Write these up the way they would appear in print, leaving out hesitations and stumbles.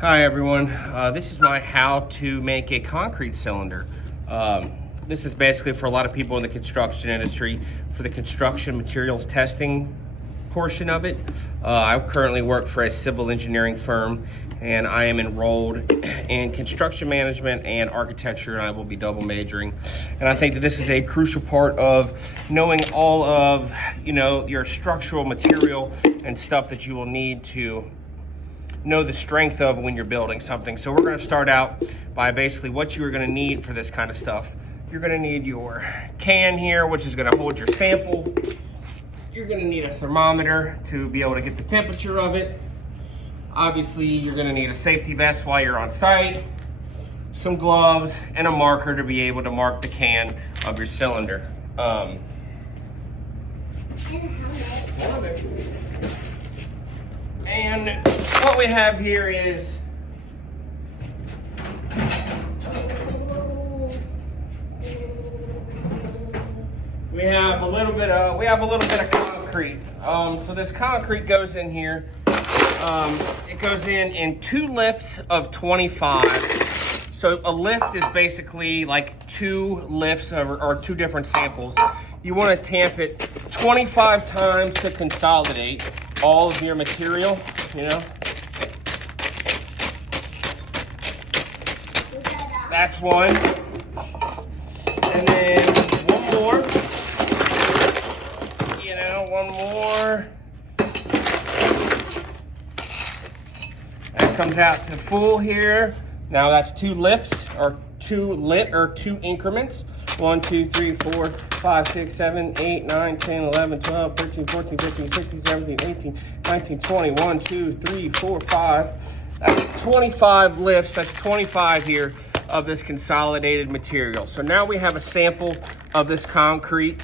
Hi everyone, this is my how to make a concrete cylinder. This is basically for a lot of people in the construction industry, for the construction materials testing portion of it. I currently work for a civil engineering firm and I am enrolled in construction management and architecture, and I will be double majoring. And I think that this is a crucial part of knowing all of, your structural material and stuff that you will need to know the strength of when you're building something. So we're going to start out by basically what you are going to need for this kind of stuff. You're going to need your can here, which is going to hold your sample. You're going to need a thermometer to be able to get the temperature of it. Obviously, you're going to need a safety vest while you're on site, some gloves, and a marker to be able to mark the can of your cylinder. And what we have here is we have a little bit of concrete. So this concrete goes in here. It goes in 2 lifts of 25. So a lift is basically like 2 lifts or 2 different samples. You want to tamp it 25 times to consolidate all of your material, That's one. And then one more. One more. That comes out to full here. Now that's 2 lifts or 2 increments. 1, 2, 3, 4, 5, 6, 7, 8, 9, 10, 11, 12, 13, 14, 15, 16, 17, 18, 19, 20. 1, 2, 3, 4, 5. That's 25 lifts. That's 25 here of this consolidated material. So now we have a sample of this concrete.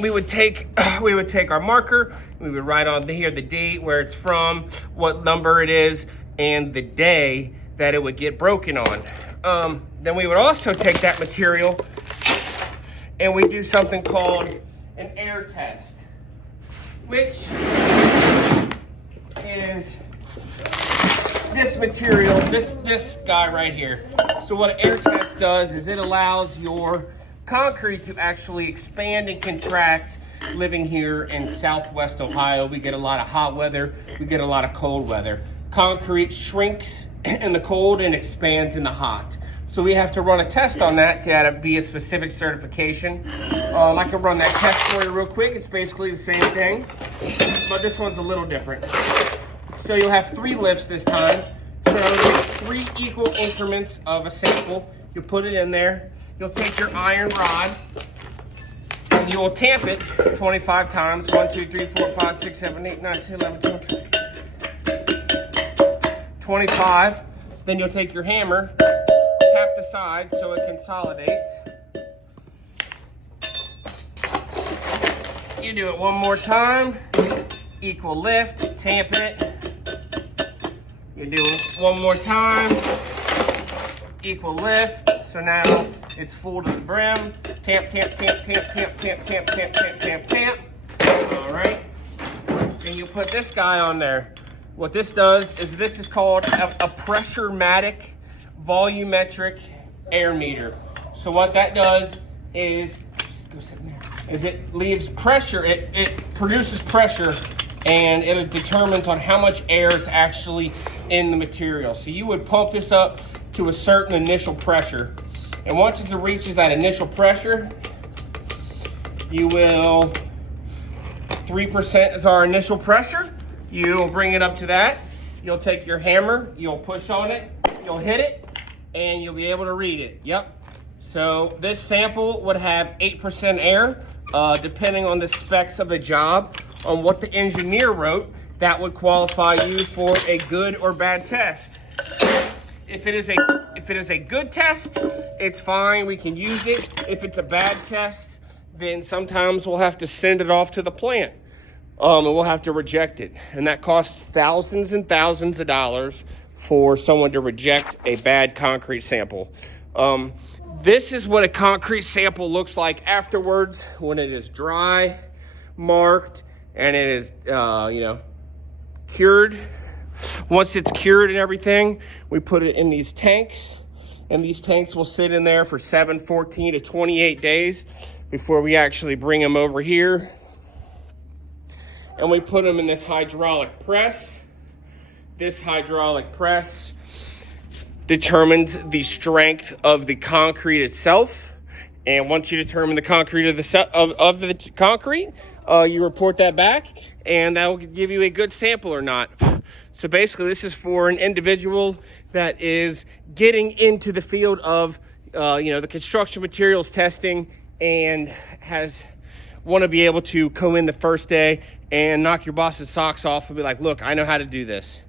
We would take our marker. We would write on here the date, where it's from, what number it is, and the day that it would get broken on. Then we would also take that material and we do something called an air test, which is this material, this guy right here. So what an air test does is it allows your concrete to actually expand and contract. Living here in Southwest Ohio, we get a lot of hot weather, we get a lot of cold weather. Concrete shrinks in the cold and expands in the hot. So we have to run a test on that to be a specific certification. I can run that test for you real quick. It's basically the same thing, but this one's a little different. So you'll have 3 lifts this time. So 3 equal increments of a sample. You'll put it in there. You'll take your iron rod and you will tamp it 25 times. 1, 2, 3, 4, 5, 6, 7, 8, 9, 10, 11, 12, 25. Then you'll take your hammer, tap the sides so it consolidates. You do it one more time. Equal lift, tamp it. You do it one more time. Equal lift. So now it's full to the brim. Tamp, tamp, tamp, tamp, tamp, tamp, tamp, tamp, tamp, tamp, tamp. All right. Then you put this guy on there. What this does is this is called a pressure-matic volumetric air meter. So what that does is, it leaves pressure, it produces pressure, and it determines on how much air is actually in the material. So you would pump this up to a certain initial pressure. And once it reaches that initial pressure, you will, 3% is our initial pressure. You'll bring it up to that. You'll take your hammer, you'll push on it, you'll hit it, and you'll be able to read it. Yep. So this sample would have 8% air, depending on the specs of the job, on what the engineer wrote, that would qualify you for a good or bad test. If it is a good test, it's fine, we can use it. If it's a bad test, then sometimes we'll have to send it off to the plant. And we'll have to reject it. And that costs thousands and thousands of dollars for someone to reject a bad concrete sample. This is what a concrete sample looks like afterwards when it is dry, marked, and it is, cured Once it's cured and everything, we put it in these tanks, and these tanks will sit in there for 7, 14 to 28 days before we actually bring them over here. And we put them in this hydraulic press. This hydraulic press determines the strength of the concrete itself. And once you determine the concrete of the concrete, you report that back, and that will give you a good sample or not. So basically, this is for an individual that is getting into the field of, the construction materials testing, and want to be able to come in the first day and knock your boss's socks off and be like, look, I know how to do this.